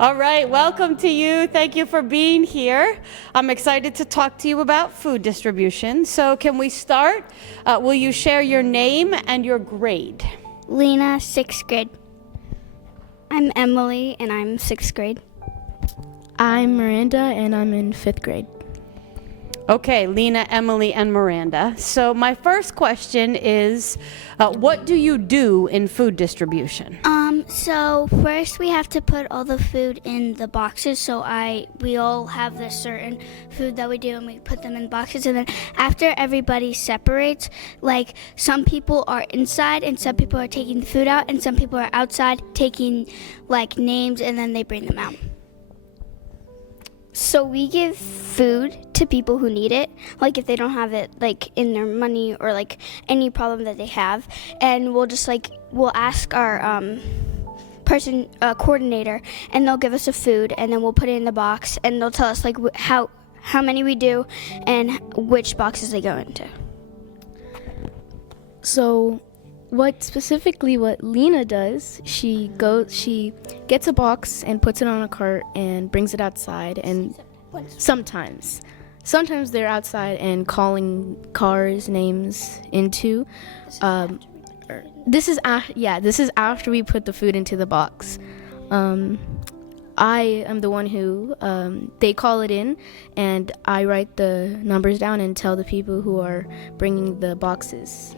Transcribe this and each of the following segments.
All right, welcome to you. Thank you for being here. I'm excited to talk to you about food distribution. So can we start? Will you share your name and your grade? Lena, 6th grade. I'm Emily, and I'm 6th grade. I'm Miranda, and I'm in 5th grade. Okay, Lena, Emily, and Miranda. So my first question is, what do you do in food distribution? So first we have to put all the food in the boxes. So we all have this certain food that we do, and we put them in boxes. And then after everybody separates, like some people are inside, and some people are taking the food out, and some people are outside taking like names, and then they bring them out. So we give food to people who need it, like if they don't have it like in their money or like any problem that they have, and we'll ask our coordinator, and they'll give us a food, and then we'll put it in the box, and they'll tell us like how many we do and which boxes they go into. So what Lena does, she gets a box and puts it on a cart and brings it outside, and sometimes they're outside and calling cars names into this is after we put the food into the box. I am the one who they call it in, and I write the numbers down and tell the people who are bringing the boxes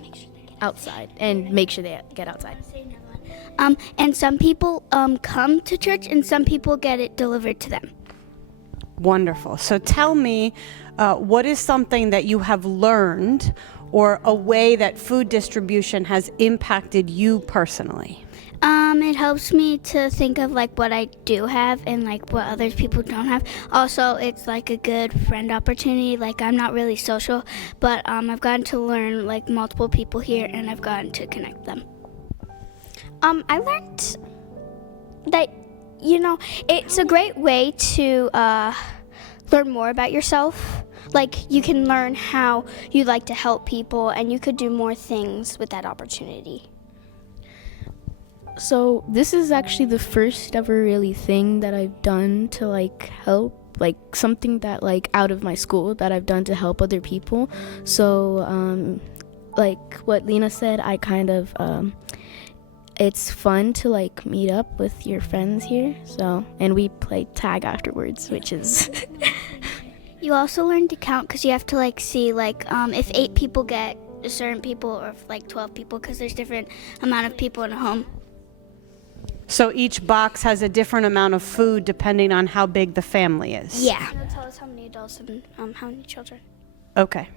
outside and make sure they get outside. And some people come to church, and some people get it delivered to them. Wonderful. So tell me, what is something that you have learned or a way that food distribution has impacted you personally? It helps me to think of like what I do have and like what other people don't have. Also, it's like a good friend opportunity. Like I'm not really social, but I've gotten to learn like multiple people here, and I've gotten to connect them. I learned that, it's a great way to learn more about yourself. Like you can learn how you like to help people, and you could do more things with that opportunity. So this is actually the first ever really thing that I've done to like help, like something that like out of my school that I've done to help other people. So like what Lena said, I kind of it's fun to like meet up with your friends here. So, and we play tag afterwards, which is You also learn to count, because you have to like see like if 8 people get a certain people, or if like 12 people, because there's different amount of people in a home. So each box has a different amount of food depending on how big the family is? Yeah. They'll tell us how many adults and how many children. Okay,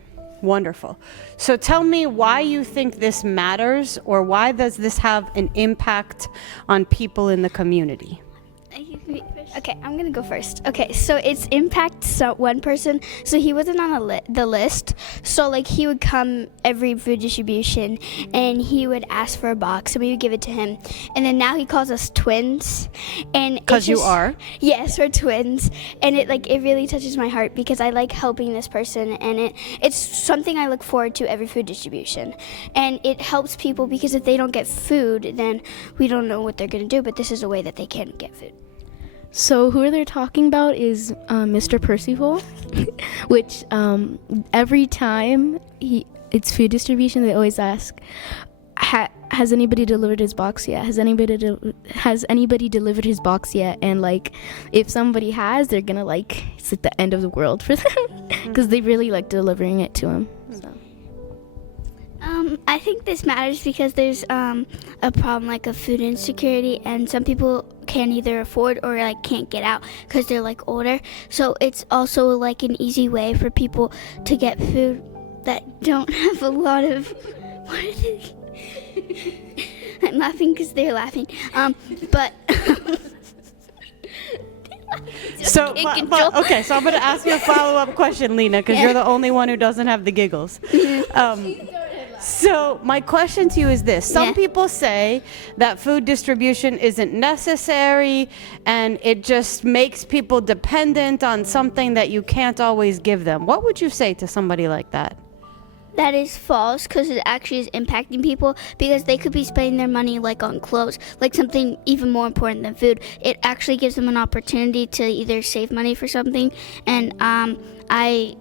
wonderful. So tell me why you think this matters, or why does this have an impact on people in the community? Okay, I'm gonna go first. Okay, so it's impacts one person. So he wasn't on the list. So like he would come every food distribution, and he would ask for a box, and we would give it to him. And then now he calls us twins, and because you are. Yes, we're twins, and it really touches my heart, because I like helping this person, and it's something I look forward to every food distribution, and it helps people, because if they don't get food, then we don't know what they're gonna do. But this is a way that they can get food. So who they're talking about is Mr. Percival, which every time it's food distribution, they always ask, has anybody delivered his box yet? Has anybody delivered his box yet? And like, if somebody has, they're gonna like, it's like the end of the world for them, because they really like delivering it to him. So. I think this matters because there's a problem like of food insecurity, and some people can't either afford or like can't get out because they're like older. So it's also like an easy way for people to get food that don't have a lot of. What is it? I'm laughing because they're laughing. But. So, okay, so I'm going to ask you a follow-up question, Lena, because you're the only one who doesn't have the giggles. So my question to you is this. Some people say that food distribution isn't necessary, and it just makes people dependent on something that you can't always give them. What would you say to somebody like that? That is false because it actually is impacting people because they could be spending their money like on clothes, like something even more important than food. It actually gives them an opportunity to either save money for something, and I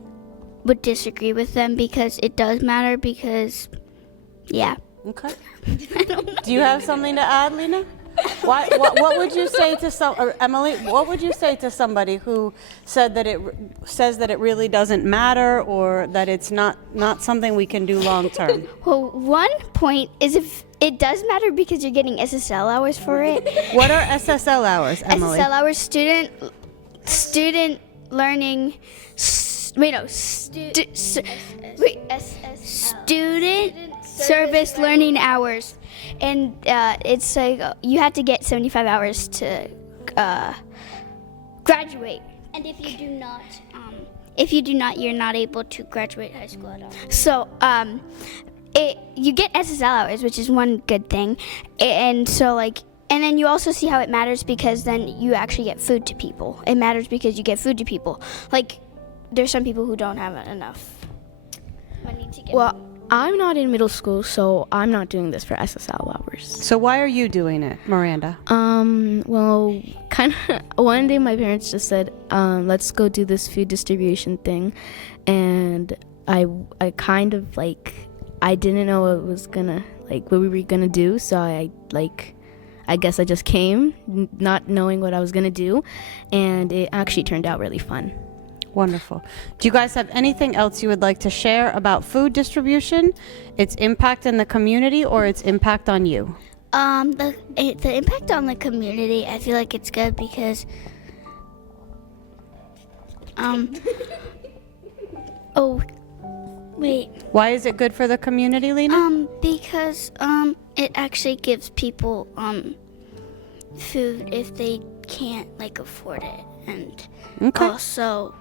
would disagree with them because it does matter because, yeah. Okay. Do you have something to add, Lena? What would you say to or Emily? What would you say to somebody who said that says that it really doesn't matter or that it's not something we can do long term? Well, one point is if it does matter because you're getting SSL hours for it. What are SSL hours, Emily? SSL hours, student learning. Student service learning hours. And it's like you have to get 75 hours to graduate. And if you do not, you're not able to graduate high school at all. So you get SSL hours, which is one good thing. And so and then you also see how it matters because then you actually get food to people. It matters because you get food to people. Like there's some people who don't have enough money to get. Well, I'm not in middle school, so I'm not doing this for SSL hours. So why are you doing it, Miranda? Well, kind of one day my parents just said, let's go do this food distribution thing. And I kind of I didn't know what was gonna, what we were gonna do. So I guess I just came not knowing what I was gonna do. And it actually turned out really fun. Wonderful. Do you guys have anything else you would like to share about food distribution, its impact in the community, or its impact on you? The impact on the community, I feel like it's good because oh wait. Why is it good for the community, Lena? Because it actually gives people food if they can't afford it, and also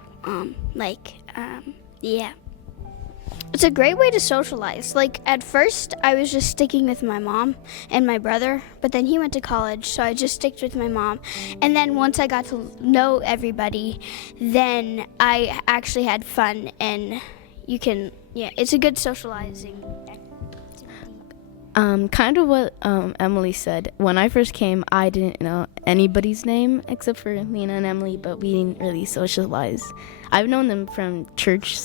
yeah. It's a great way to socialize. At first, I was just sticking with my mom and my brother, but then he went to college, so I just sticked with my mom. And then once I got to know everybody, then I actually had fun, and it's a good socializing activity. Kind of what Emily said. When I first came, I didn't know anybody's name except for Lena and Emily, but we didn't really socialize. I've known them from church,